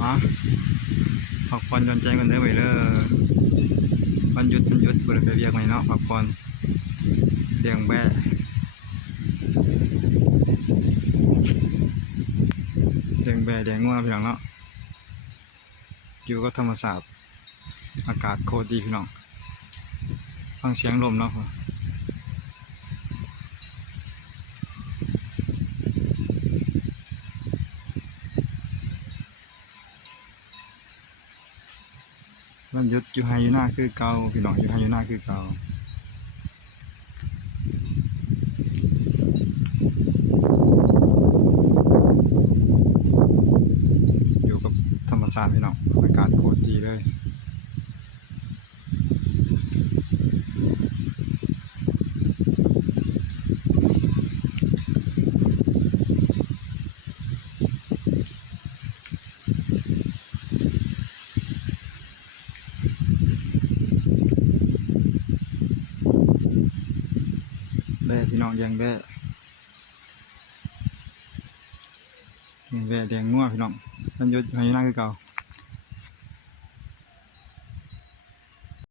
มาพักผ่อนหย่อนใจกันเด้อไวเด้อวันหยุดวันหยุดบ่ได้ไปเรียกไหมเนาะพักผ่อนเลี้ยงแบะเลี้ยงแบะเลี้ยงงัวงพี่น้องเนาะอยู่กับธรรมศาสตร์อากาศโคตรดีพี่น้องฟังเสียงลมเนาะ ล่นยุดอยู่ไฮยูนาคือเก่าพี่น้องอยู่ไฮยูนาคือเก่าอยู่กับธรรมชาติพี่น้องอากาศโคตรดีเลย บ่พี่น้องเลี้ยงแบ่เลี้ยงแบ่แดงงัวพี่น้องมันยุดอยู่ไฮอยู่หน้าคือเก่า